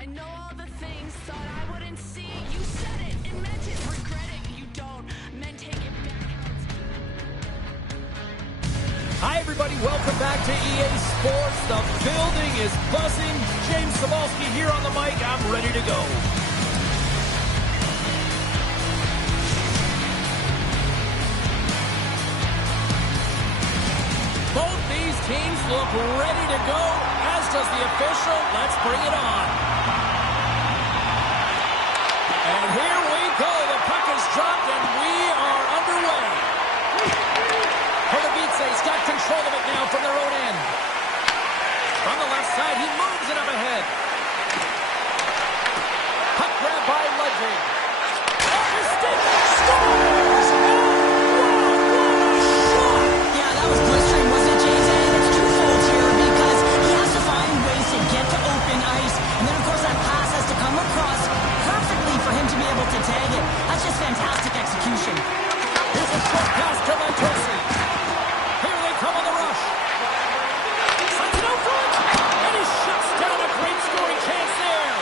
I know all the things thought I wouldn't see. You said it and meant it. Regret it, you don't. Men take it back. Hi, everybody. Welcome back to EA Sports. The building is buzzing. James Cebulski here on the mic. I'm ready to go. Both these teams look ready to go, as does the official. Let's bring it on. And here we go. The puck is dropped, and we are underway. He's got control of it now from their own end. From the left side, he moves it up ahead. Puck grab by Ludwig. Off his stick, scores! Oh, what a shot! Yeah, that was blistering, wasn't it, James? And it's twofold here because he has to find ways to get to open ice, and then, of course, that pass has to come across perfectly for him to be able to tag it. That's just fantastic execution. Here's a short pass to Lentosi. Come on the rush. Sends it out front. And he shuts down a great scoring chance there.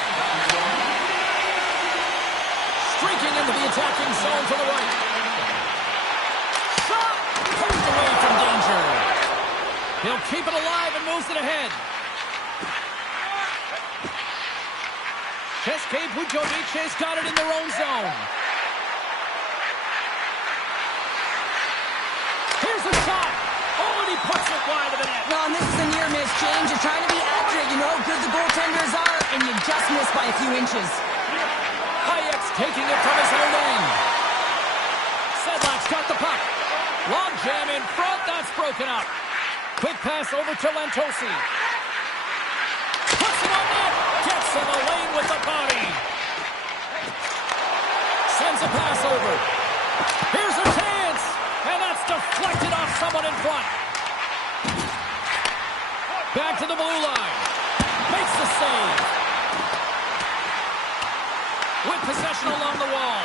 Streaking into the attacking zone to the right. Shot. Pushed away from danger. He'll keep it alive and moves it ahead. Cheske Bujovice's got it in their own zone. Here's a shot. Oh, and he puts it wide of the net. Well, and this is a near miss, James. You're trying to be accurate. You know how good the goaltenders are, and you just miss by a few inches. Hayek's taking it from his own end. Sedlak's got the puck. Long jam in front. That's broken up. Quick pass over to Lentosi. Puts it on net. Gets in the lane with the body. Sends a pass over. Here's a chance. And that's deflected off someone in front. Back to the blue line. Makes the save. With possession along the wall.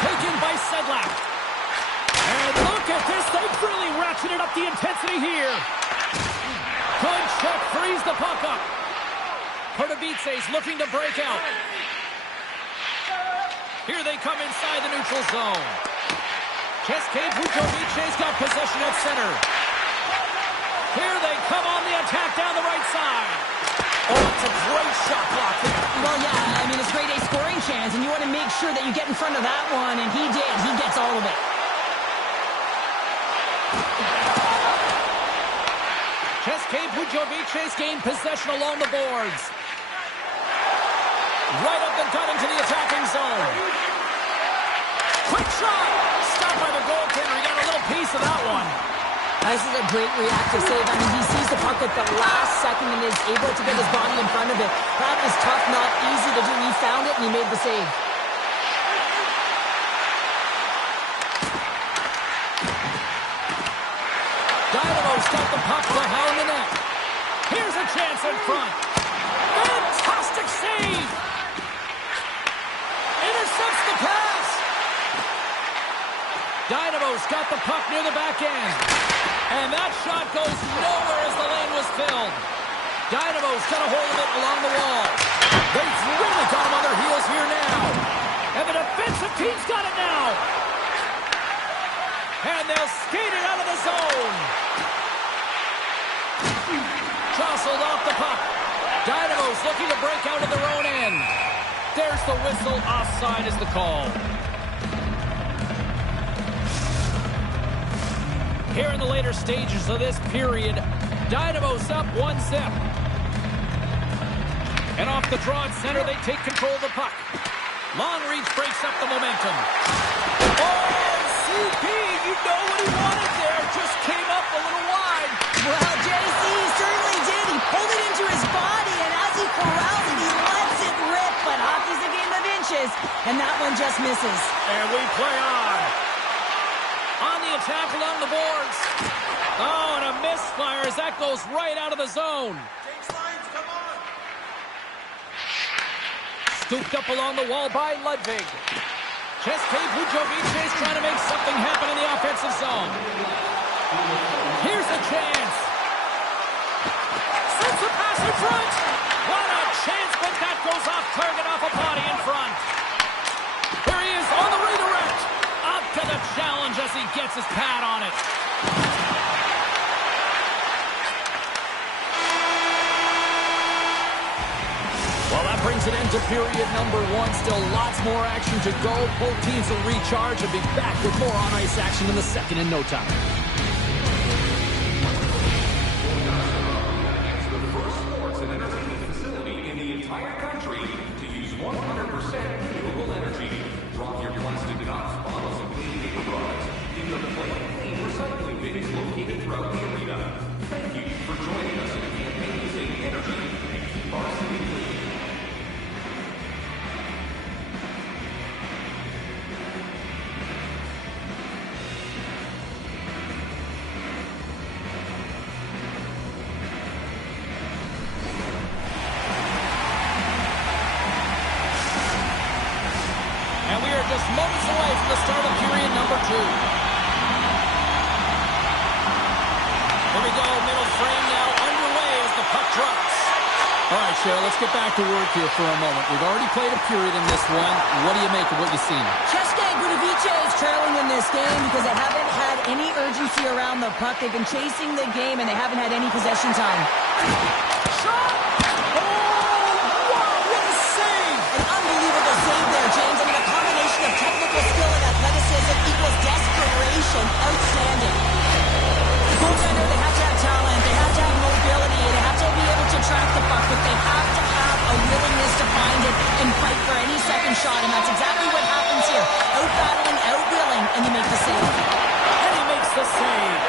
Taken by Sedlak. And look at this. They've really ratcheted up the intensity here. Good check. Frees the puck up. Pardubice's looking to break out. Here they come inside the neutral zone. Cheske Bujovice's got possession at center. Here they come on the attack down the right side. Oh, it's a great shot block there. Well, yeah, I mean, it's grade A scoring chance, and you want to make sure that you get in front of that one, and he did. He gets all of it. Cheske Bujovice's gained possession along the boards. Right up the gut into the attacking zone. Quick shot! Stopped by the goaltender. He got a little piece of that one. This is a great reactive save. I mean, he sees the puck at the last second and is able to get his body in front of it. That was tough, not easy to do. He found it, and he made the save. Dynamo's got the puck behind the net. Here's a chance in front. Fantastic save! Intercepts the pass! Dynamo's got the puck near the back end. And that shot goes nowhere as the lane was filled. Dynamo's got a hold of it along the wall. They've really got him on their heels here now. And the defensive team's got it now. And they'll skate it out of the zone. Jostled off the puck. Dynamo's looking to break out of their own end. There's the whistle. Offside is the call. Here in the later stages of this period, Dynamo's up 1-0. And off the draw at center, they take control of the puck. Long reach breaks up the momentum. Oh, CP, you know what he wanted there. Just came up a little wide. Well, JC certainly did. He pulled it into his body, and as he corrals it, he lets it rip. But hockey's a game of inches, and that one just misses. And we play on. On the attack along the boards. Oh, and a misfire as that goes right out of the zone. Scooped up along the wall by Ludwig. Cheske Bujovice's trying to make something happen in the offensive zone. Here's a chance. Sends a pass in front. What a chance but that goes off target off a body in front. Here he is on the redirect. Up to the challenge as he gets his pad on it. Well, that brings an end to period number 1. Still lots more action to go. Both teams will recharge and be back with more on-ice action in the second in no time. The first sports and entertainment facility in the entire country to use 100% renewable energy. Drop your plastic cups, bottles, and clean paper products into the clean recycling bins located throughout the arena. Thank you for joining us in a campaign to save energy and keep our city clean. Just moments away from the start of period number 2. Here we go, middle frame now underway as the puck drops. All right, Cheryl, let's get back to work here for a moment. We've already played a period in this one. What do you make of what you've seen? Najzaujimavejsie is trailing in this game because they haven't had any urgency around the puck. They've been chasing the game, and they haven't had any possession time. Shot! Oh, wow, what a save! An unbelievable save there, James. I mean, a combination of technical skill and athleticism equals desperation. Outstanding. The goaltender, they have to have talent. They have to have mobility. They have to be able to track the puck, but they have to have a willingness to find it and fight for any second shot, and that's exactly what happens here. Out-battling, out-willing, and you make the save. And he makes the save.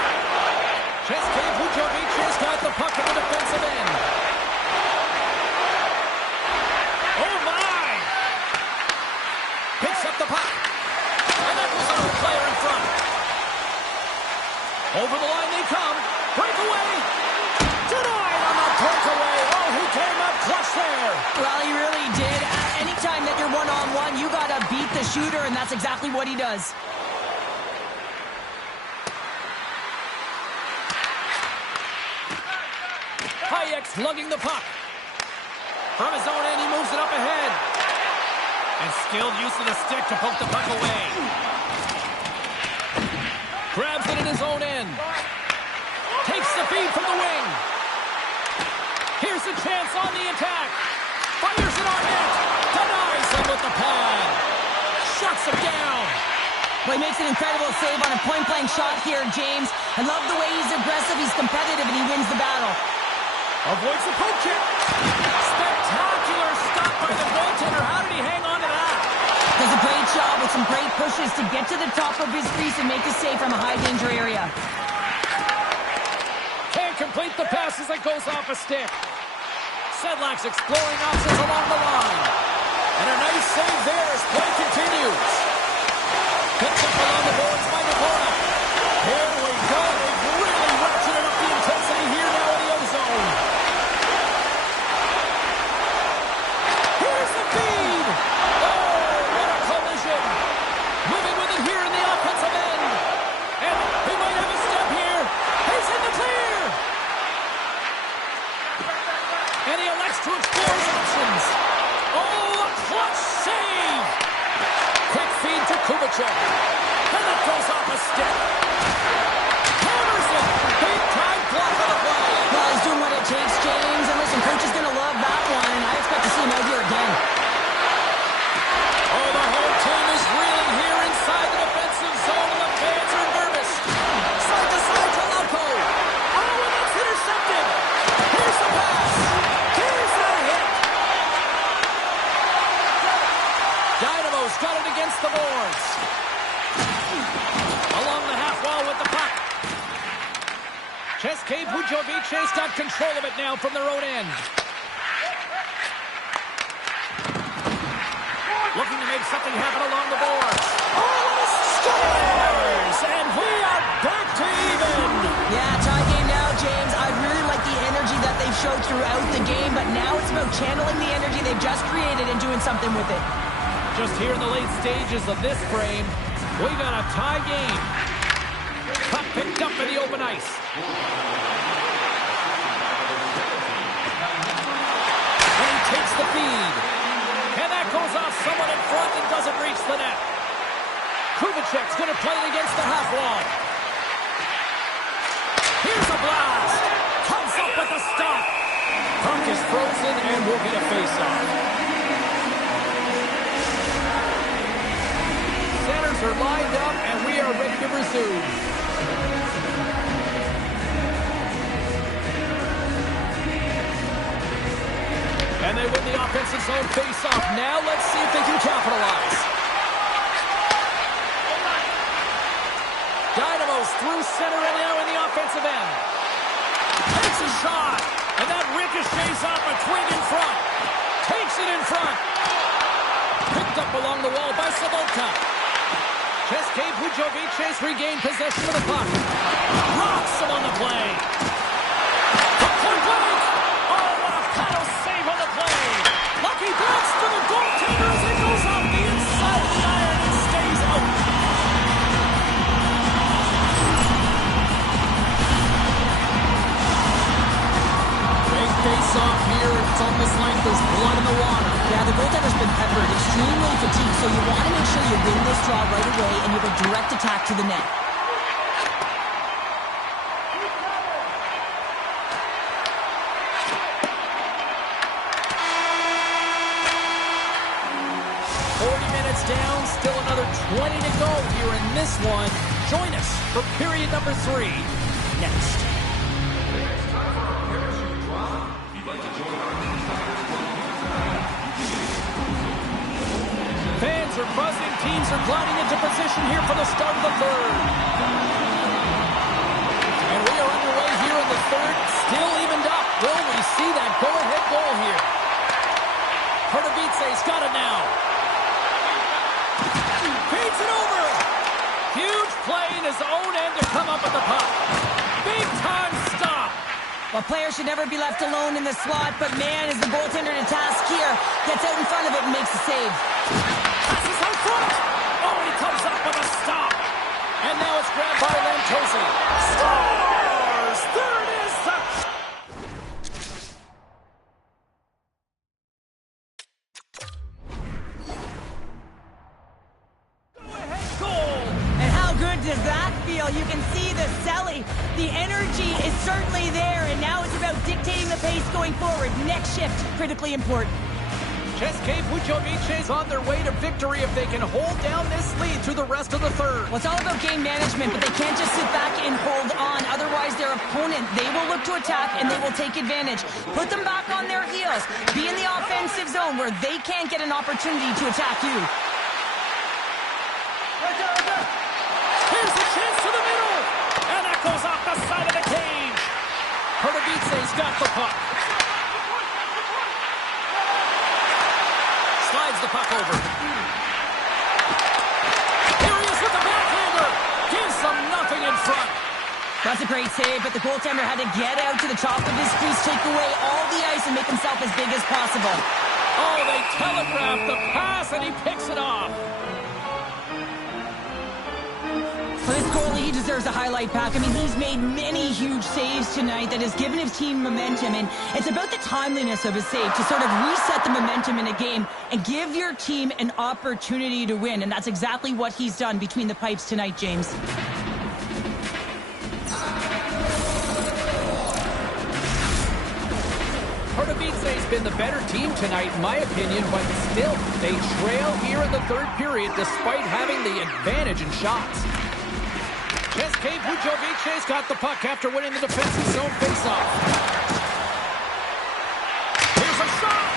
Najzaujimaveksie's got the puck in the defensive end. Oh, my! Picks up the puck. And that was our player in front. Over the line they come. Breakaway. Denied on the breakaway. Oh, he came up clutch there. Well, he really did. Anytime that you're one-on-one, you got to beat the shooter, and that's exactly what he does. Hayek slugging the puck. From his own end, he moves it up ahead. And skilled use of the stick to poke the puck away. Grabs it in his own end. Takes the feed from the wing. Here's a chance on the attack. Fires it on net. Denies him with the pad. Shuts him down. Well, he makes an incredible save on a point-blank shot here, James. I love the way he's aggressive, he's competitive, and he wins the battle. Avoids the poke check. Spectacular stop by the goaltender. How did he hang on to that? Does a great job with some great pushes to get to the top of his crease and make a save from a high-danger area. Can't complete the pass as it goes off a stick. Sedlak's exploring options along the line. And a nice save there as play continues. Picked up along the boards by Nicola. Here we go. They've really ratcheted up the intensity here now in the O-zone. Here's the feed. Oh, what a collision. Moving with it here in the offensive end. And he might have a step here. He's in the clear. And he elects to explore his options. Oh, a clutch save. Quick feed to Kubicek. And that goes off a stick. Hammers it. Big time block of the play. Well, he's doing what it takes, James. And listen, coach is going to love that one, and I expect to see him out here again. Oh, the whole team is reeling here inside the defensive zone, and the fans are nervous. Side to side to Lauko. Oh, and that's intercepted. Here's the pass. Here's the hit. Dynamo's got it against the boards. Along the half wall with the puck. Najzaujimavejsie's got control of it now from their own end. Looking to make something happen along the boards. Oh, scores! And we are back to even. Yeah, tie game now, James. I really like the energy that they've showed throughout the game, but now it's about channeling the energy they've just created and doing something with it. Just here in the late stages of this frame, we got a tie game. Puck picked up in the open ice. And he takes the speed. And that goes off someone in front and doesn't reach the net. Kubicek's going to play it against the half wall. Here's a blast. Comes up with a stop. Puck is frozen and will get a face-off. Centers are lined up and we are ready to resume. And they win the offensive zone face-off. Now let's see if they can capitalize. Dynamos through center and now in the offensive end. Takes a shot. And that ricochets off a twig in front. Takes it in front. Picked up along the wall by Sabotka. Českej Budějovice regained possession of the puck. Rocks him on the play. Point blank. Oh, what a paddle save on the play. Lucky bounce to the goaltender as it goes off the inside of the iron and stays out. Face off here. It's almost like there's blood in the water. Yeah, the goaltender's been peppered, extremely fatigued, so you want to make sure you win this draw right away and you have a direct attack to the net. Down, still another 20 to go here in this one. Join us for period number 3 next. Fans are buzzing. Teams are gliding into position here for the start of the third. And we are underway here in the third. Still evened up. Will we see that go-ahead goal here? Pardubice's got it now. Feeds it over. Huge play in his own end to come up with the puck. Big time stop. Well, players should never be left alone in the slot, but man, is the goaltender to task here. Gets out in front of it and makes the save. Passes out front. Oh, he comes up with a stop. And now it's grabbed by Lantosi. Scores! There it is. Does that feel? You can see the Selly. The energy is certainly there, and now it's about dictating the pace going forward. Next shift, critically important. Českej Budějovice on their way to victory if they can hold down this lead through the rest of the third. Well, it's all about game management, but they can't just sit back and hold on. Otherwise, their opponent, they will look to attack, and they will take advantage. Put them back on their heels. Be in the offensive zone where they can't get an opportunity to attack you. Here's a chance to the middle. And that goes off the side of the cage. Pardubice's got the puck. Slides the puck over. Here he is with the backhander. Gives them nothing in front. That's a great save, but the goaltender had to get out to the top of his crease, take away all the ice, and make himself as big as possible. Oh, they telegraph the pass, and he picks it off. For this goalie, he deserves a highlight pack. I mean, he's made many huge saves tonight that has given his team momentum, and it's about the timeliness of his save to sort of reset the momentum in a game and give your team an opportunity to win, and that's exactly what he's done between the pipes tonight, James. Pardubice's been the better team tonight, in my opinion, but still, they trail here in the third period despite having the advantage in shots. Českej Budějovice's got the puck after winning the defensive zone faceoff. Here's a shot!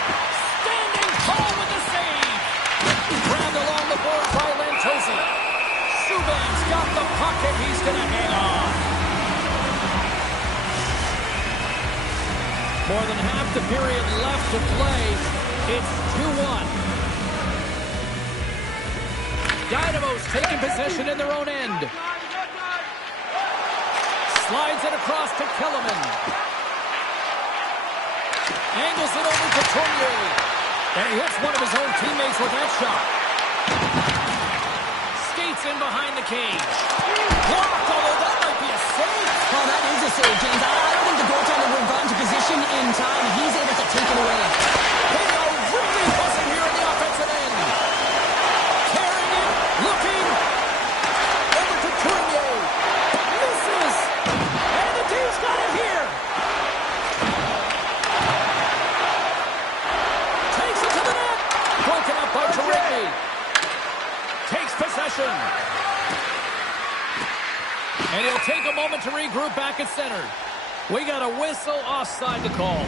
Standing tall with the save! Grabbed along the board by Lantosi. Subban's got the puck and he's going to hang on. More than half the period left to play. It's 2-1. Dynamos taking possession in their own end. Slides it across to Kellerman. Angles it over to Tournier. And he hits one of his own teammates with that shot. Skates in behind the cage. Blocked, although that might be a save. Oh, that is a save, James. I don't think the goaltender would have gone to position in time. He's able to take it away. They are possession. And he'll take a moment to regroup back at center. We got a whistle offside to call.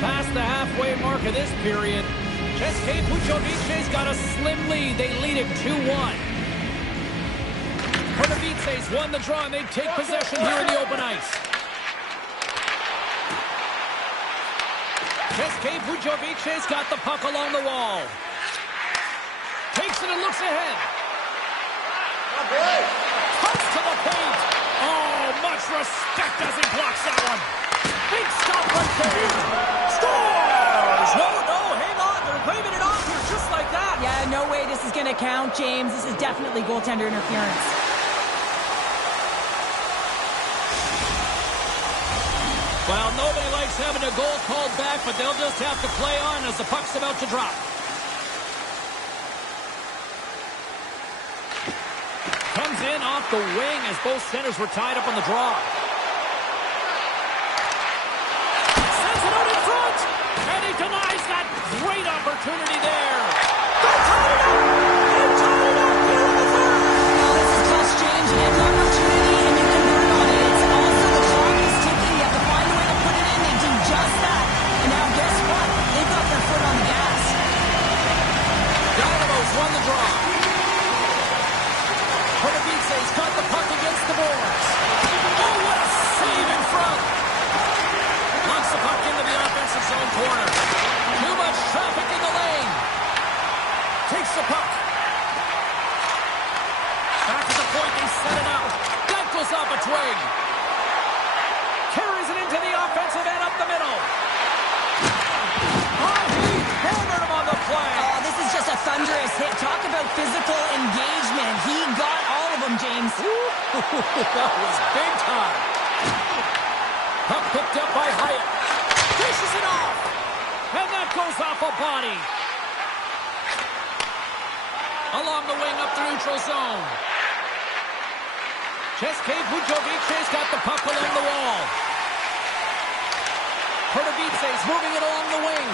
Past the halfway mark of this period, České Budějovice's got a slim lead. They lead it 2-1. Pardubice's won the draw, and they take possession here in the open ice. České Budějovice's got the puck along the wall. Takes it and looks ahead. Cuts to the paint. Oh, much respect as he blocks that one. Big stop right there. Scores! No, hang on. They're waving it off here just like that. Yeah, no way this is going to count, James. This is definitely goaltender interference. Well, nobody likes having a goal called back, but they'll just have to play on as the puck's about to drop. Comes in off the wing as both centers were tied up on the draw. Sends it out in front, and he denies that great opportunity there. They tied it up! They tied it up here in the third! Now this is clutch, James. You get an opportunity and you convert on it. It's also the clock is ticking. You have to find a way to put it in. They do just that. And now guess what? They've got their foot on the gas. Dynamo's won the draw. Pardubice's got the puck against the boards. Oh, what a save in front. Knocks the puck into the offensive zone corner. Too much traffic in the lane. Takes the puck. Back at the point, they set it up. That goes off a twig. Carries it into the offensive end up the middle. Oh, he hammered him on the play. Oh, this is just a thunderous hit. Talk about physical engagement. He got all of them, James. That was big time. Puck picked up by Hyatt. Dishes it off. And that goes off a body. Along the wing up the neutral zone. České Budějovice's got the puck along the wall. Pardubice's moving it along the wing.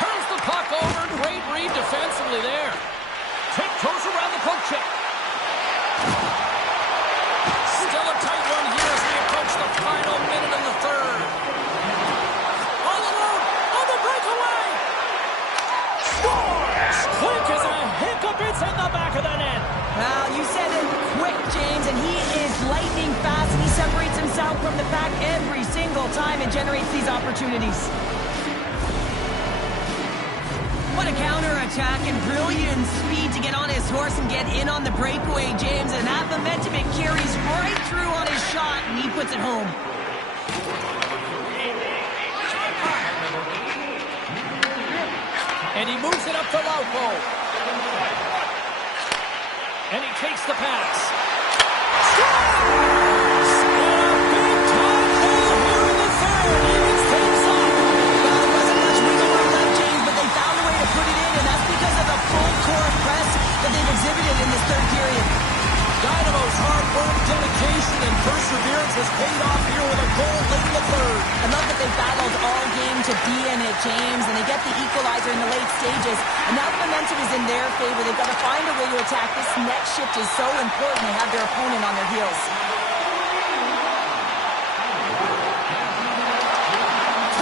Turns the puck over. Great read defensively there. Tiptoes around the poke check. Still a tight one here as we approach the final minute of the third. All alone on the breakaway. Scores! Quick as a hiccup. It's in the back of the net. Well, you said it quick, James, and he is lightning fast, and he separates himself from the pack every single time and generates these opportunities. What a counterattack and brilliant speed to get on his horse and get in on the breakaway, James. And that momentum, it carries right through on his shot, and he puts it home. And he moves it up to Lauko. And he takes the pass. Scores! A big-time goal here in the third. Evans takes off. Well, there wasn't much wiggle room left, James, but they found a way to put it in, and that's because of the full court press that they've exhibited in this third period. Dynamo's hard work, dedication, and perseverance has paid off here with a goal late in the third. I love that they battled all game to be in it, James, and they get the equalizer in the late stages. And now the momentum is in their favor. They've got to find a way to attack. This next shift is so important. They have their opponent on their heels.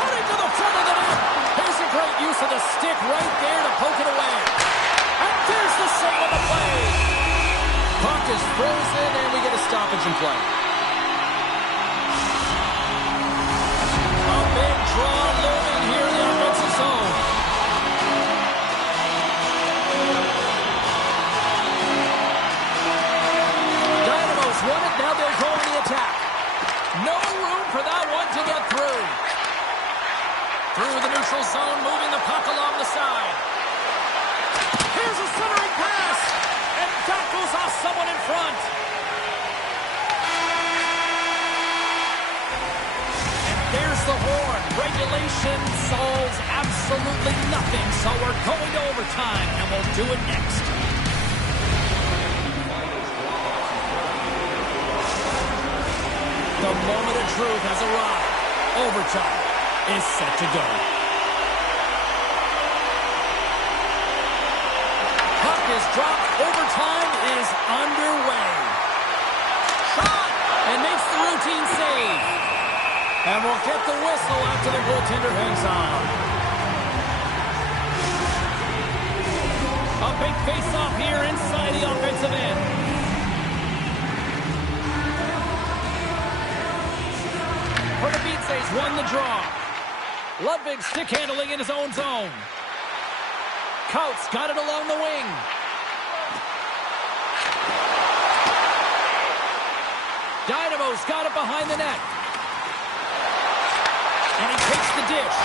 Cutting to the front of the net. Here's a great use of the stick right there to poke it away. And there's the save of the play. Puck is frozen, and we get a stoppage in play. A big draw looming here in the offensive zone. Dynamo's won it, now they'll go on the attack. No room for that one to get through. Through the neutral zone, moving the puck along the side. Here's a centering pass. And that goes off someone in front. And there's the horn. Regulation solves absolutely nothing, so we're going to overtime, and we'll do it next. The moment of truth has arrived. Overtime is set to go. is dropped. Overtime is underway. Shot! And makes the routine save. And we'll get the whistle after the goaltender hangs on. A big face-off here inside the offensive end. He's won the draw. Ludwig stick handling in his own zone. Couts got it along the wing. Dynamo's got it behind the net. And he takes the dish.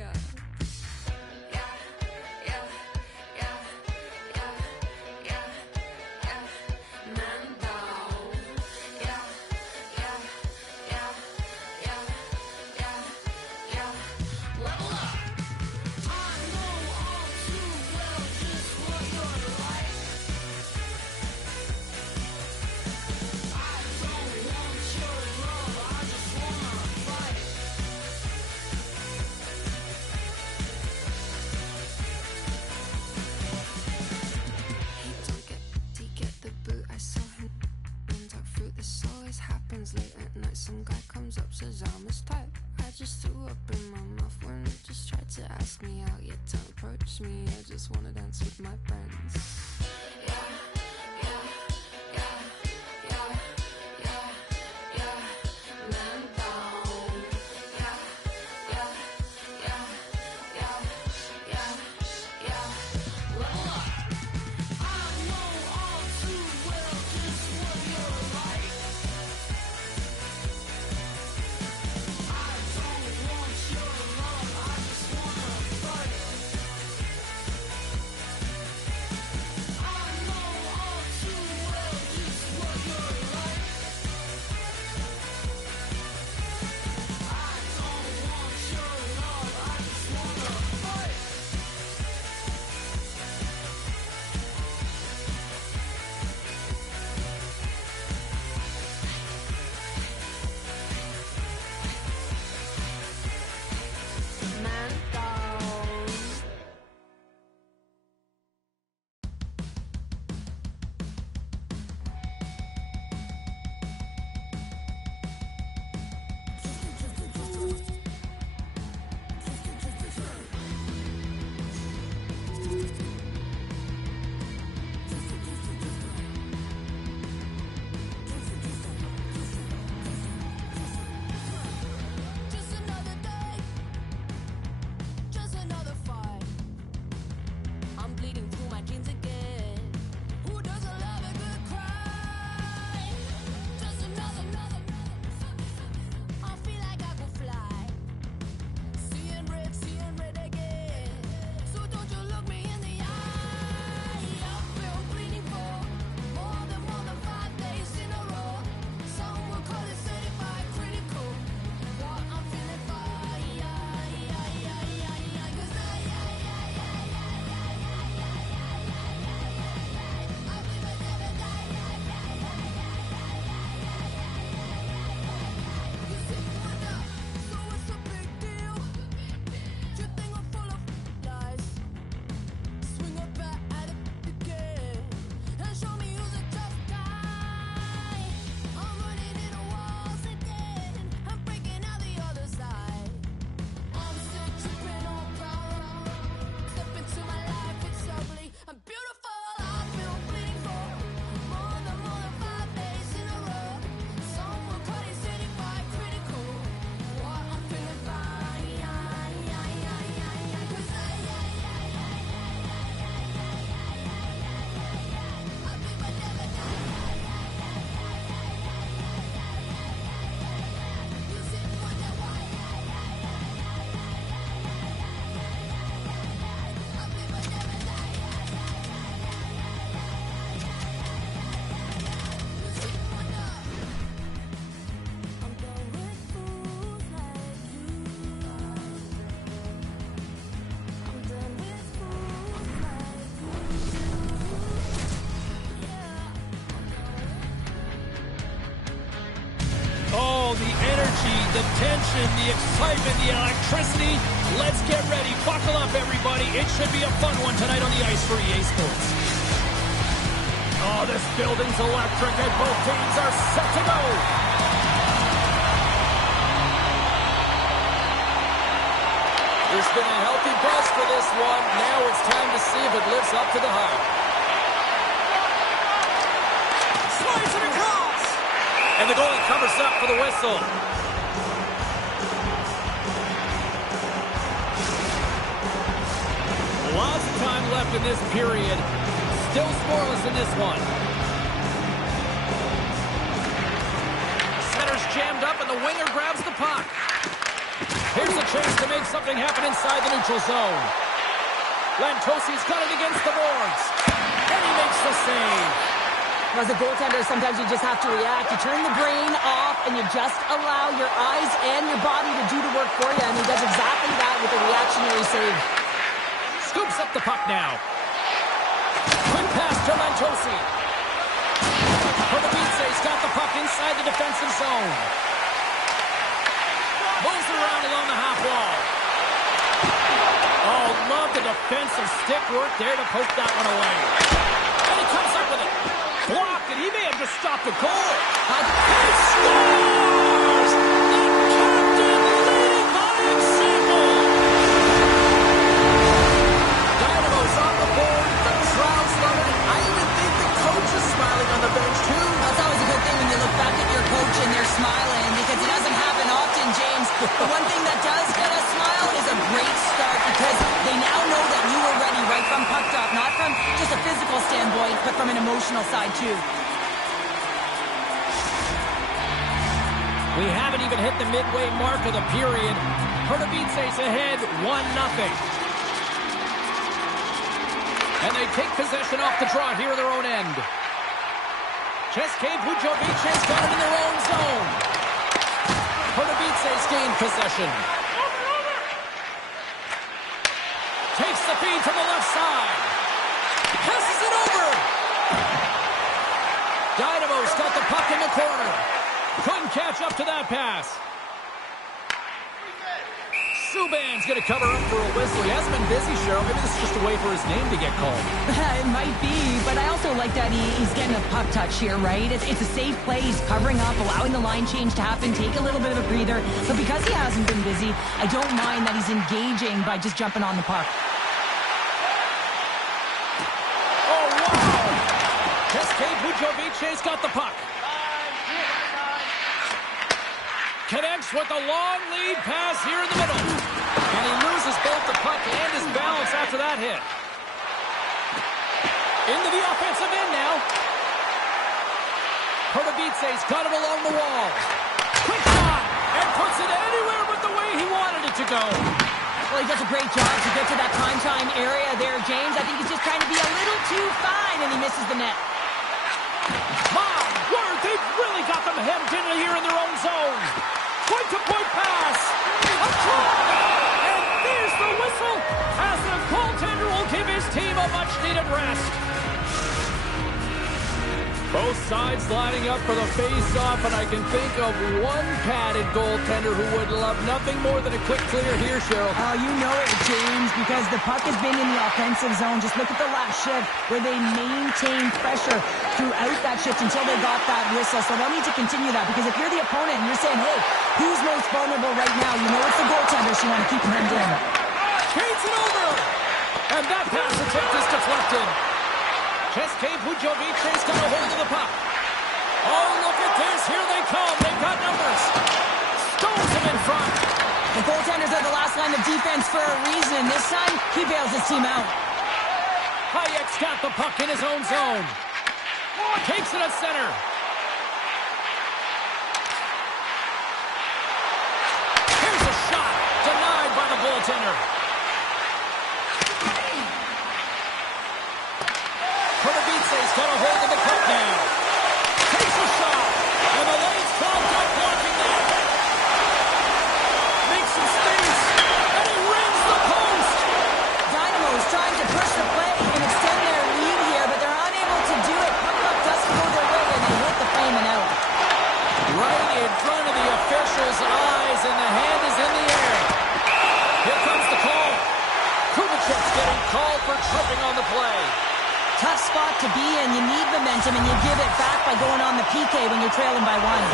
Yeah. Yeah, yeah, yeah, yeah, yeah, yeah. Man down. Yeah, yeah, yeah, yeah, yeah, yeah. Level up. I know all too well just what you're like. I don't want your love, I just wanna fight. He don't get the boot. I saw him and talk fruit. This always happens late at night. Some guy comes up, says I'm his type. I just threw up in my mouth when he just tried to ask me out. Yet don't approach me, I just wanna dance with my friends. Yeah, yeah, yeah, yeah, yeah, yeah. Man down. Yeah, yeah, yeah, yeah, yeah, yeah. Level up. I know all too well just what you're like. I don't want your love, I just wanna fight. I know all too well just what you're like. I don't want your love, I just wanna fight. Man down. Just another day, just another fight. I'm bleeding through my jeans again. Who doesn't love a good cry? Just another. I feel like I could fly. Seeing red again. So don't you look me in the eye. I've been bleeding for more than 5 days in a row. Some will call it certified critical. What I'm feeling fine. 'Cause I believe I never die. You sit and wonder, so what's the big deal? You think I'm full of lies? Swing a bat at it again and show me who's a tough guy. I'm running into walls again. I'm breaking out the other side. I'm still tripping on power. Step into my life, it's ugly. I'm beautiful. I've been bleeding for more than 5 days in a row. Some will call it certified critical. What I'm feeling fine. 'Cause I believe I never die. You sit and wonder why. I believe I never die. You sit and wonder. I'm done with fools like you. I'm done with fools like you. Oh, the energy, the tension, the excitement, the electricity. Let's get ready. Buckle up, everybody. It should be a fun one tonight on the ice for EA Sports. Oh, this building's electric, and both teams are set to go. There's been a healthy buzz for this one. Now it's time to see if it lives up to the hype. Slides it across. And the goalie covers up for the whistle. Lots of time left in this period. Still scoreless in this one. Center's jammed up and the winger grabs the puck. Here's a chance to make something happen inside the neutral zone. Lantosi's got it against the boards. And he makes the save. As a goaltender, sometimes you just have to react. You turn the brain off, and you just allow your eyes and your body to do the work for you, and he does exactly that with a reactionary save. Scoops up the puck now. Quick pass to Lantosi. Kovacevich's got the puck inside the defensive zone. Moves it around along the half wall. Oh, love the defensive stick work there to poke that one away. And he comes up with it. Blocked, and he may have just stopped a goal. He scores! The captain leading by example. Dynamo's on the board. The crowd's loving it. I even think the coach is smiling on the bench, too. That's always a good thing when you look back at your coach and they're smiling, because it doesn't happen often, James. The one thing that does get a smile is a great start, because they now know that you were ready right from puck drop, not from just a physical standpoint, but from an emotional side, too. We haven't even hit the midway mark of the period. Kovacevich's ahead 1-0. And they take possession off the draw here in their own end. České Budějovice's got it in their own zone. Kovacevich's gained possession. Takes the feed from the left side. Passes it over. Dynamo's got the puck in the corner. Couldn't catch up to that pass. Subban's going to cover up for a whistle. He hasn't been busy, Cheryl. Maybe this is just a way for his name to get called. It might be, but I also like that he's getting a puck touch here, right? It's a safe play. He's covering up, allowing the line change to happen, take a little bit of a breather. But because he hasn't been busy, I don't mind that he's engaging by just jumping on the puck. Oh, wow! České Budějovice's got the puck. Connects with a long lead pass here in the middle. And he loses both the puck and his balance after that hit. Into the offensive end now. Kovacevich's got it along the wall. Quick shot! And puts it anywhere but the way he wanted it to go. Well, he does a great job to get to that prime area there, James. I think he's just trying to be a little too fine, and he misses the net. My word, they've really got them hemmed in here in their own zone. Point-to-point pass. A try. And there's the whistle as the goaltender will give his team a much-needed rest. Both sides lining up for the face-off, and I can think of one padded goaltender who would love nothing more than a quick clear here, Cheryl. Oh, you know it, James, because the puck has been in the offensive zone. Just look at the last shift where they maintained pressure throughout that shift until they got that whistle. So they'll need to continue that, because if you're the opponent and you're saying, hey, who's most vulnerable right now? You know it's the goaltender, so you want to keep him hemmed in. Skates it over! And that pass attempt is deflected. České Budějovice's got a hold of the puck. Oh, look at this. Here they come. They've got numbers. Stones him in front. The goaltenders are the last line of defense for a reason. This time, he bails his team out. Hayek's got the puck in his own zone. Takes it at center. Here's a shot. Denied by the goaltender. Kovacevich's got a hold of the puck now. Takes a shot. And the lane's clogged up blocking that. Makes some space. And he rings the post. Dynamo's trying to push the play and extend their lead here, but they're unable to do it. Puck doesn't go their way, and they hit the frame and out. Right in front of the official's eyes, and the hand is in the air. Here comes the call. Kubicek's getting called for tripping on the play. Tough spot to be in. You need momentum, and you give it back by going on the PK when you're trailing by one.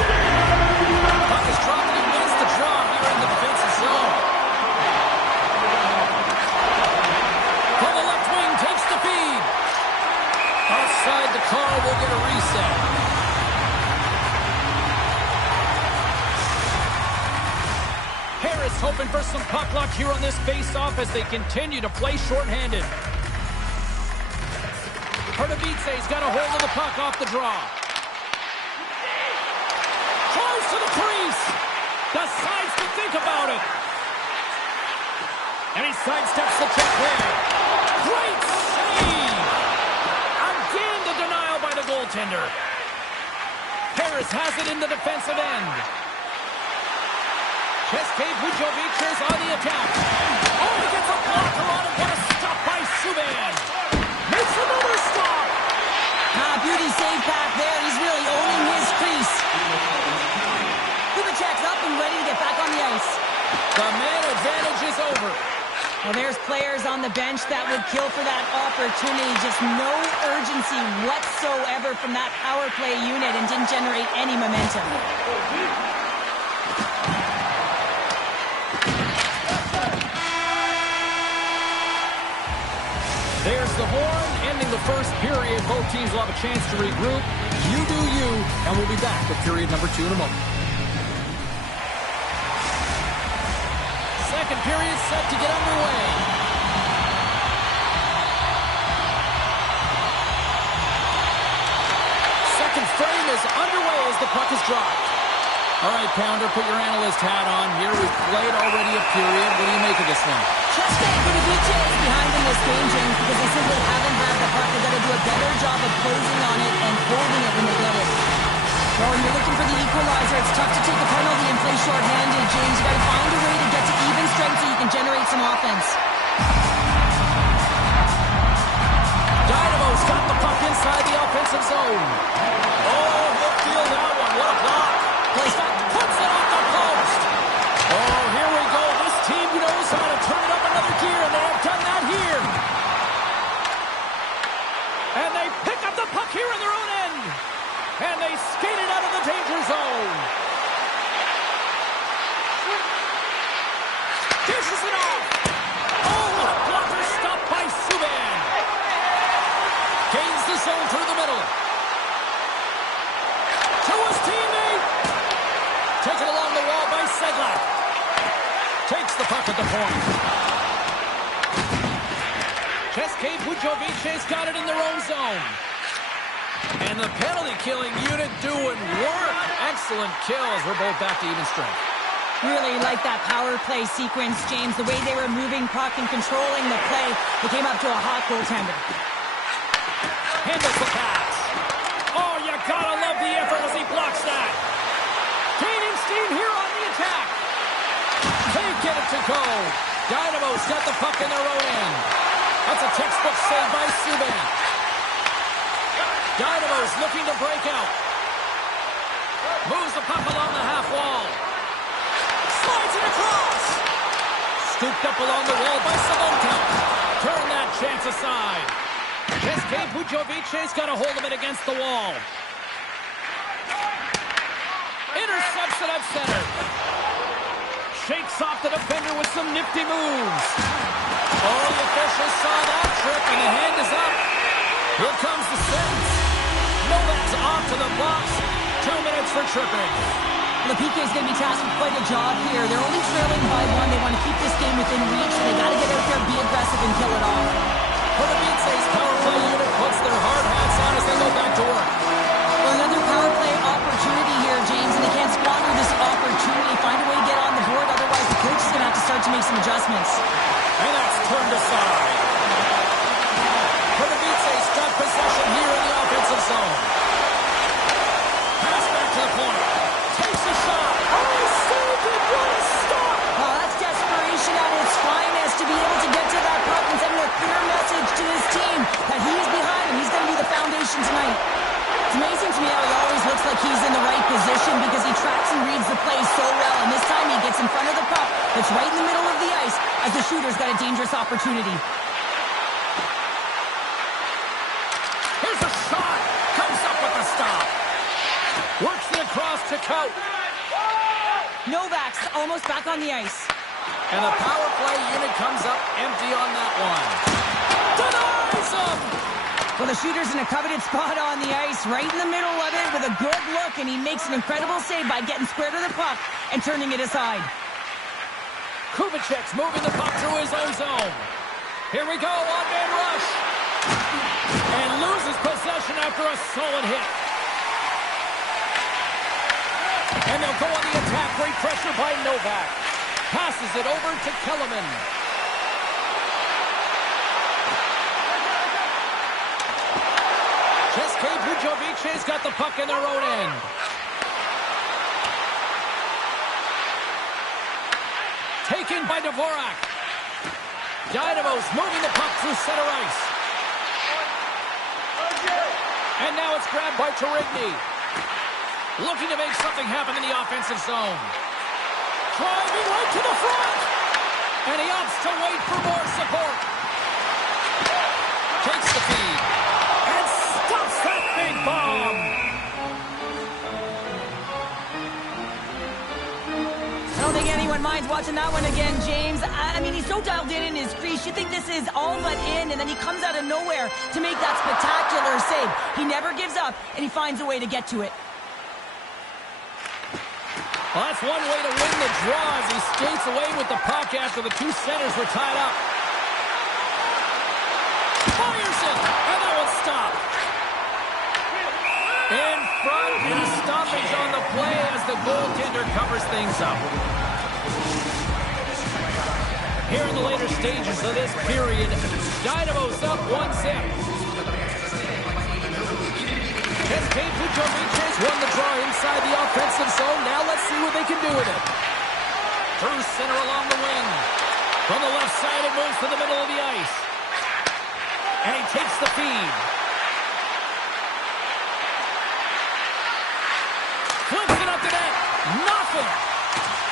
Puck is dropped, and he wins the draw here in the defensive zone. From the left wing, takes the feed. Outside the call, will get a reset. Harris hoping for some puck luck here on this face-off as they continue to play shorthanded. Kovacevich's got a hold of the puck off the draw. Close to the crease. Decides to think about it. And he sidesteps the check there. Great save! Again, the denial by the goaltender. Harris has it in the defensive end. Cheslak Vujovic is on the attack. Oh, he gets a blocker on him. What a stop by Subban. Makes another stop. Beauty save back there. He's really owning his crease. Kubicek's up and ready to get back on the ice. The man advantage is over. Well, there's players on the bench that would kill for that opportunity. Just no urgency whatsoever from that power play unit and didn't generate any momentum. There's the horn, ending the first period. Both teams will have a chance to regroup. You do you, and we'll be back with period number 2 in a moment. Second period set to get underway. Second frame is underway as the puck is dropped. All right, Pounder, put your analyst hat on here. We've played already a period. What do you make of this one? Cheslak Vujovic is behind in this game, James, because they simply haven't grabbed the puck. They've got to do a better job of closing on it and holding it when they get it. Well, when you're looking for the equalizer, it's tough to take a penalty and play shorthanded, James. You've got to find a way to get to even strength so you can generate some offense. Dynamo's got the puck inside the offensive zone. Oh, he'll feel that one. What a block. Puts it off the post. Oh, here we go. This team knows how to turn it up another gear, and they have done that here. And they pick up the puck here in their own end. And they skate it out of the danger zone. Dishes it off. Oh, what a blocker stop by Subban. Gains the zone through the middle. To his teammate. Taken along the wall by Sedlak. Takes the puck at the point. Cheslak Vujovic has got it in their own zone. And the penalty-killing unit doing work. Excellent kills. We're both back to even strength. Really like that power play sequence, James. The way they were moving puck and controlling the play, they came up to a hot goaltender. Handles the pass. Oh, you gotta love the effort as he blocks that. Gaining steam here on the attack. They get it to go. Dynamo's got the puck in their own end. That's a textbook save by Subban. Dynamo's looking to break out. Moves the puck along the half wall. Slides it across. Scooped up along the wall by Sabonka. Turn that chance aside. Cheslak Vujovic has got a hold of it against the wall. Intercepts it up center. Shakes off the defender with some nifty moves. Oh, the officials saw that trip, and the hand is up. Here comes the sentence. Novak's off to the box. 2 minutes for tripping. The PK is going to be tasked with quite a job here. They're only trailing by 1. They want to keep this game within reach. They got to get out there, be aggressive, and kill it off. For the Beatsays, power play unit puts their hard hats on as they go back to work. Well, another power play opportunity here, James, and they can't squander this opportunity. Find a way to get on the board, otherwise the coach is going to have to start to make some adjustments. And that's turned aside. For the Beatsays, got possession here in the offensive zone. Pass back to the point. Takes a shot. Oh, saved it. What a stop. Oh, that's desperation at its finest to be able to get to that puck and send a clear message to his team that he's behind him. He's going to be the foundation tonight. It's amazing to me how he always looks like he's in the right position because he tracks and reads the play so well. And this time he gets in front of the puck that's right in the middle of the ice as the shooter's got a dangerous opportunity. Here's a shot. Comes up with the stop. Works the across to Coat. Novak's almost back on the ice. And the power play unit comes up empty on that one. Denies him! Well, the shooter's in a coveted spot on the ice, right in the middle of it with a good look, and he makes an incredible save by getting square to the puck and turning it aside. Kubicek's moving the puck through his own zone. Here we go, one-man rush. And loses possession after a solid hit. And they'll go on the attack. Great pressure by Novak. Passes it over to Kellerman. Pujovice's got the puck in their own end. Taken by Dvorak. Dynamos moving the puck through center ice. And now it's grabbed by Tarigny. Looking to make something happen in the offensive zone. Driving right to the front. And he opts to wait for more support. Takes the feed. And stops that big bomb. I don't think anyone minds watching that one again, James. I mean, he's so dialed in his crease. You think this is all but in, and then he comes out of nowhere to make that spectacular save. He never gives up, and he finds a way to get to it. Well, that's one way to win the draw as he skates away with the puck after the two centers were tied up. Fires it, and that one's stopped. In front, and a stoppage on the play as the goaltender covers things up. Here in the later stages of this period, Dynamos up 1-0. Kevin Pujovic has won the draw inside the offensive zone. Now let's see what they can do with it. Through center along the wing. From the left side, it moves to the middle of the ice. And he takes the feed. Flips it up the net. Nothing.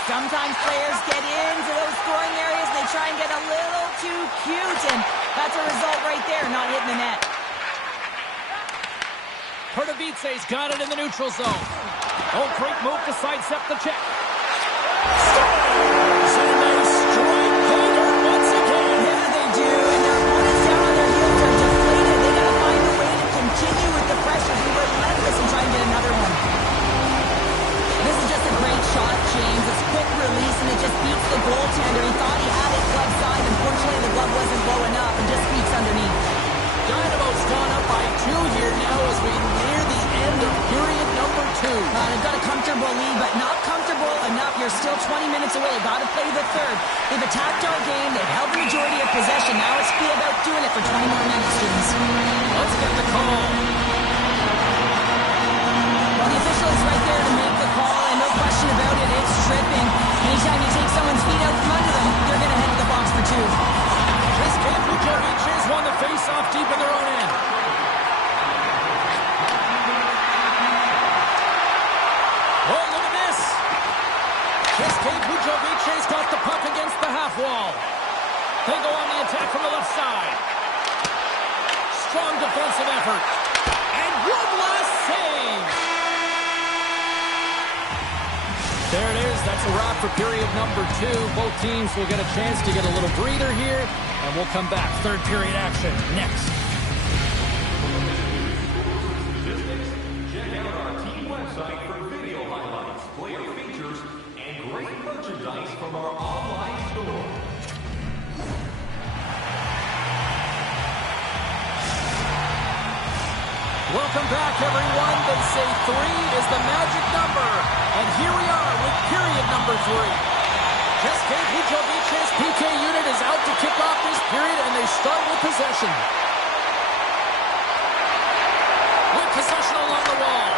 Sometimes players get into those scoring areas and they try and get a little too cute, and that's a result right there, not hitting the net. Perdovice's got it in the neutral zone. Oh, great move to sidestep the check. And they strike Hager once again. Yeah, they do, and their opponents down on their heels are deflated. They got to find a way to continue with the pressure, be relentless, and try and get another one. This is just a great shot, James. It's quick release, and it just beats the goaltender. He thought he had it glove side. Unfortunately, the glove wasn't low enough and just squeaks underneath. Dynamo's gone up by 2 here now as we near the end of period number 2. They've got a comfortable lead, but not comfortable enough. You're still 20 minutes away. Got to play the third. They've attacked our game. They've held the majority of possession. Now it's be about doing it for 20 more minutes, students. Let's get the call. Well, the official is right there to make the call, and no question about it, it's tripping. Anytime you take someone's feet out from under them, you're going to head to the box for 2. Pujovic has won the face-off deep in their own end. Oh, look at this. Pujovic has got the puck against the half wall. They go on the attack from the left side. Strong defensive effort. And one last save. There it is. That's a wrap for period number 2. Both teams will get a chance to get a little breather here, and we'll come back. Third period action next. Check out our team website for video highlights, player features, and great merchandise from our online store. Welcome back, everyone. They say 3 is the magic number. And here we are with period number 3. Pujovic PK unit is out to kick off this period, and they start with possession. With possession along the wall.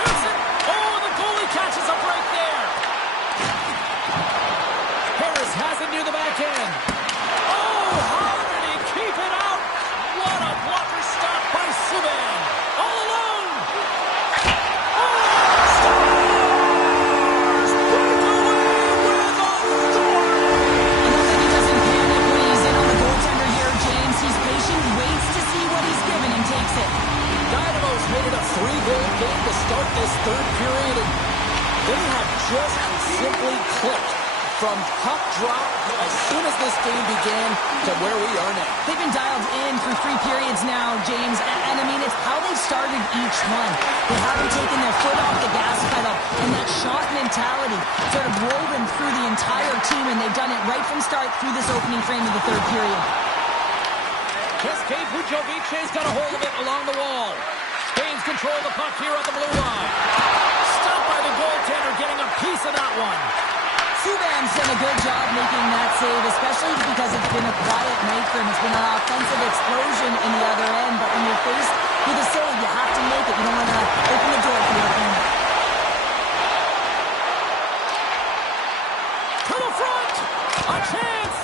Shoots it. Oh, the goalie catches a break there. Harris has it near the back end. Oh, how did he keep it out? What a blocker stop by Subban. All alone. Oh, Stars break away with a storm. I love that he doesn't panic when he's in on the goaltender here, James. He's patient, waits to see what he's given, and takes it. Dynamos made it a 3-goal game to start this third period, and they have just simply clicked from puck drop as soon as this game began to where we are now. They've been dialed in through 3 periods now, James, and I mean, it's how they've started each one. They haven't taken their foot off the gas pedal, and that shot mentality sort of woven through the entire team, and they've done it right from start through this opening frame of the third period. Pujovic has got a hold of it along the wall. Gains control of the puck here at the blue line. Stopped by the goaltender, getting a piece of that one. Subban's done a good job making that save, especially because it's been a quiet night for him. It's been an offensive explosion in the other end, but when you're faced with a save, you have to doesn't make it. You don't want to open the door for your opponent. To the front! A chance!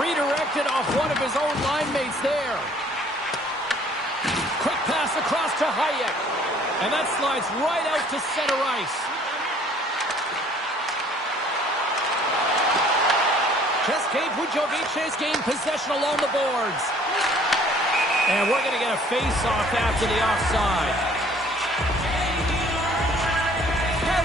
Redirected off one of his own line mates there. Quick pass across to Hayek. And that slides right out to center ice. České Budějovice gained possession along the boards. And we're going to get a face-off after the offside.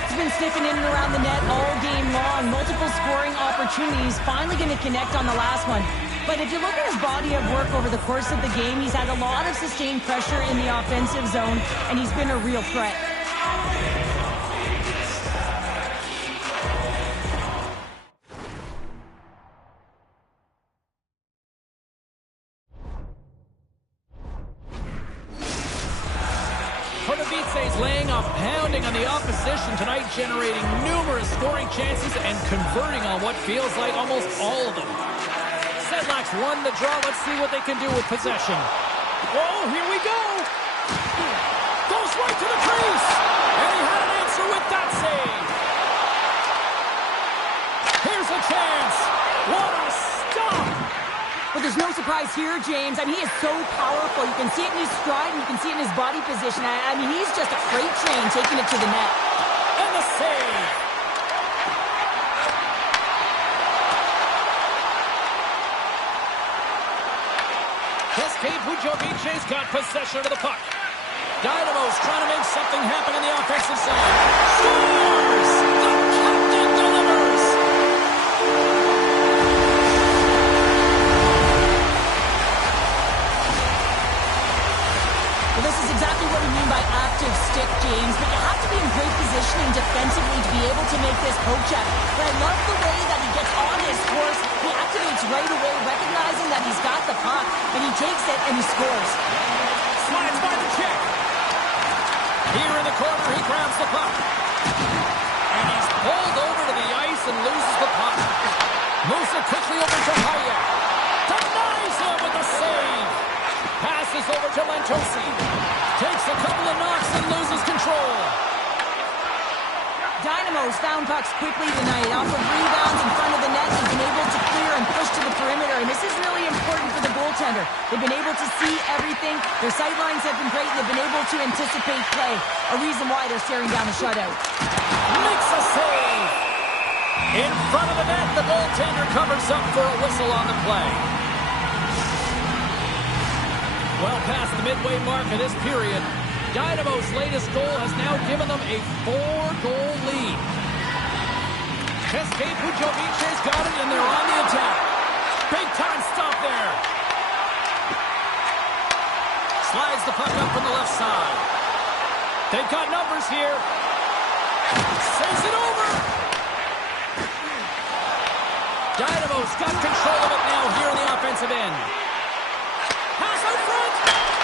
He's been sniffing in and around the net all game long. Multiple scoring opportunities. Finally going to connect on the last one. But if you look at his body of work over the course of the game, he's had a lot of sustained pressure in the offensive zone, and he's been a real threat. Laying a pounding on the opposition tonight, generating numerous scoring chances and converting on what feels like almost all of them. Sedlak's won the draw. Let's see what they can do with possession. Oh, here we go. Goes right to the crease. And he had an answer with that save. Here's a chance. What a stop. But there's no surprise here, James. I mean, he is so powerful. You can see it in his stride, and you can see it in his body position. I mean, he's just a freight train taking it to the net. And the save. České Budějovice's got possession of the puck. Dynamo's trying to make something happen in the offensive side. Scores! The captain delivers! Well, this is exactly what we mean by active stick, James, but you have to be in great positioning defensively to be able to make this poke check. But I love the way that he gets on his horse. He activates right away, recognizing that he's got the puck, and he takes it and he scores. Slides by the check. Here in the corner, he grabs the puck. And he's pulled over to the ice and loses the puck. Moves it quickly over to Hayek. Denies him with a save. Passes over to Lantosi. Takes a couple of knocks and loses control. Dynamo's found pucks quickly tonight. Off of rebounds in front of the net, they've been able to clear and push to the perimeter. And this is really important for the goaltender. They've been able to see everything. Their sight lines have been great, and they've been able to anticipate play. A reason why they're staring down a shutout. Makes a save. In front of the net, the goaltender covers up for a whistle on the play. Well past the midway mark of this period, Dynamo's latest goal has now given them a 4-goal lead. České Budějovice's got it, and they're on the attack. Big time stop there. Slides the puck up from the left side. They've got numbers here. Saves it over. Dynamo's got control of it now here in the offensive end. Pass out front.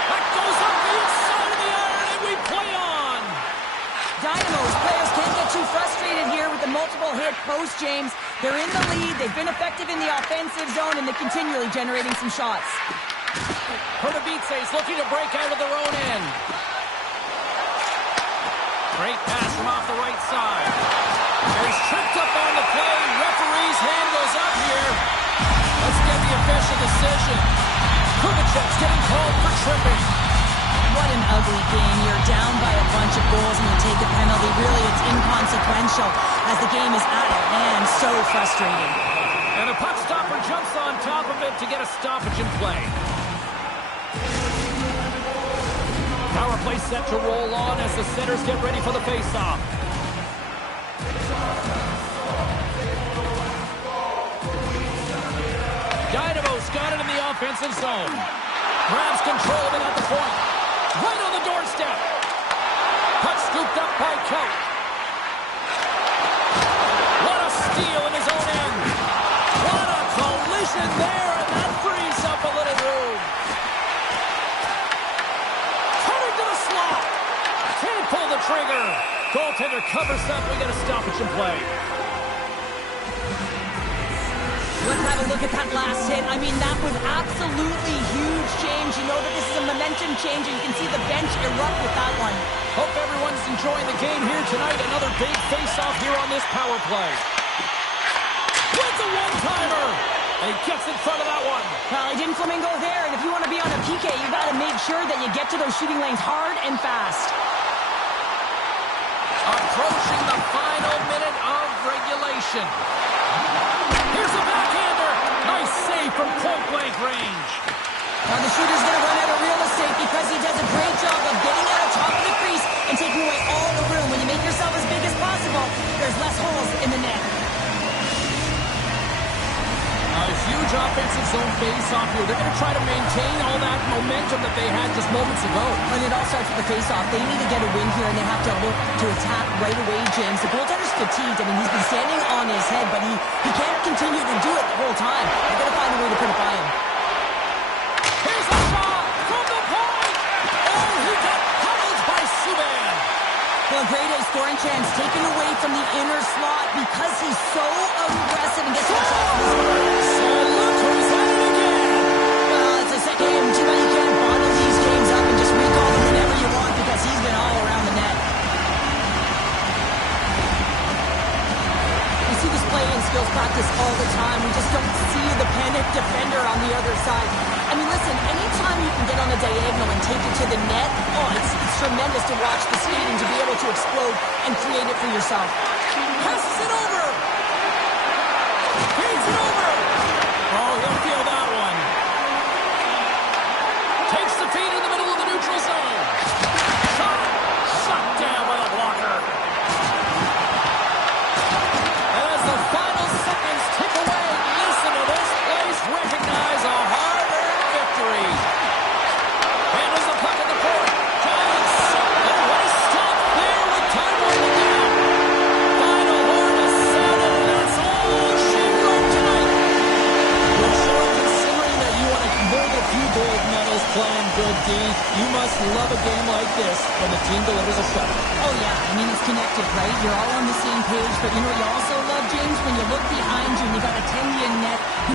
That goes up the inside of the iron, and we play on. Dynamo's players can't get too frustrated here with the multiple hit post, James. They're in the lead. They've been effective in the offensive zone, and they're continually generating some shots. Budějovice's looking to break out of their own end. Great pass from off the right side. He's tripped up on the play. Referee's hand goes up here. Let's get the official decision. Kubicek's getting called for tripping. What an ugly game. You're down by a bunch of goals and you take a penalty. Really, it's inconsequential as the game is out of hand. So frustrating. And the puck stopper jumps on top of it to get a stoppage in play. Power play set to roll on as the centers get ready for the face-off. Dynamo's got it in the offensive zone. Grabs control of it at the point. Right on the doorstep. Puck scooped up by Koch. What a steal in his own end. What a collision there, and that frees up a little room. Coming to the slot. Can't pull the trigger. Goaltender covers up. We get a stoppage in play. Let's have a look at that last hit. I mean, that was absolutely huge change. You know that this is a momentum change, and you can see the bench erupt with that one. Hope everyone's enjoying the game here tonight. Another big face-off here on this power play. With a one-timer. And he gets in front of that one. Well, he didn't flamingo there, and if you want to be on a PK, you got to make sure that you get to those shooting lanes hard and fast. Approaching the final minute of regulation. Here's a backhander. Nice save from point-blank range. Now the shooter's going to run out of real estate because he does a great job of getting out of top of the crease and taking away all the room. When you make yourself as big as possible, there's less holes in the net. A huge offensive zone face-off here. They're going to try to maintain all that momentum that they had just moments ago. And it all starts with the face-off. They need to get a win here, and they have to look to attack right away, James. The goaltender's fatigued. I mean, he's been standing on his head, but he can't continue to do it the whole time. They're going to find a way to put it by him. Here's a shot from the point. Oh, he got pummeled by Subban. Well, a great A scoring chance taken away from the inner slot because he's so aggressive and gets that shot. So look who's at it again. Well, it's a second game. Too bad you can't bottle these games up and just recall them whenever you want because he's been all around the net. We see this play in skills practice all the time. We just don't see the panic defender on the other side. I mean, listen, anytime you can get on the diagonal and take it to the net, it's tremendous to watch the skating to be able to explode and create it for yourself. Passes it over. Feeds it over. Oh, he'll feel that one. Takes the feed in the middle of the neutral zone. Shot down by the blocker. As the final seconds tick away, listen to this place recognize a hard-earned victory. Handles the puck at the point. Giants set. And what a stop there with time winding down. Final horn is sounded, and that's all she wrote tonight. Well, sure, considering that you want to hold a few gold medals playing good D, you must love a game like this when the team delivers a shot. Oh, yeah. I mean, it's connected, right? You're all on the same page, but you know what you also love, James? When you look behind you and you got a 10-year net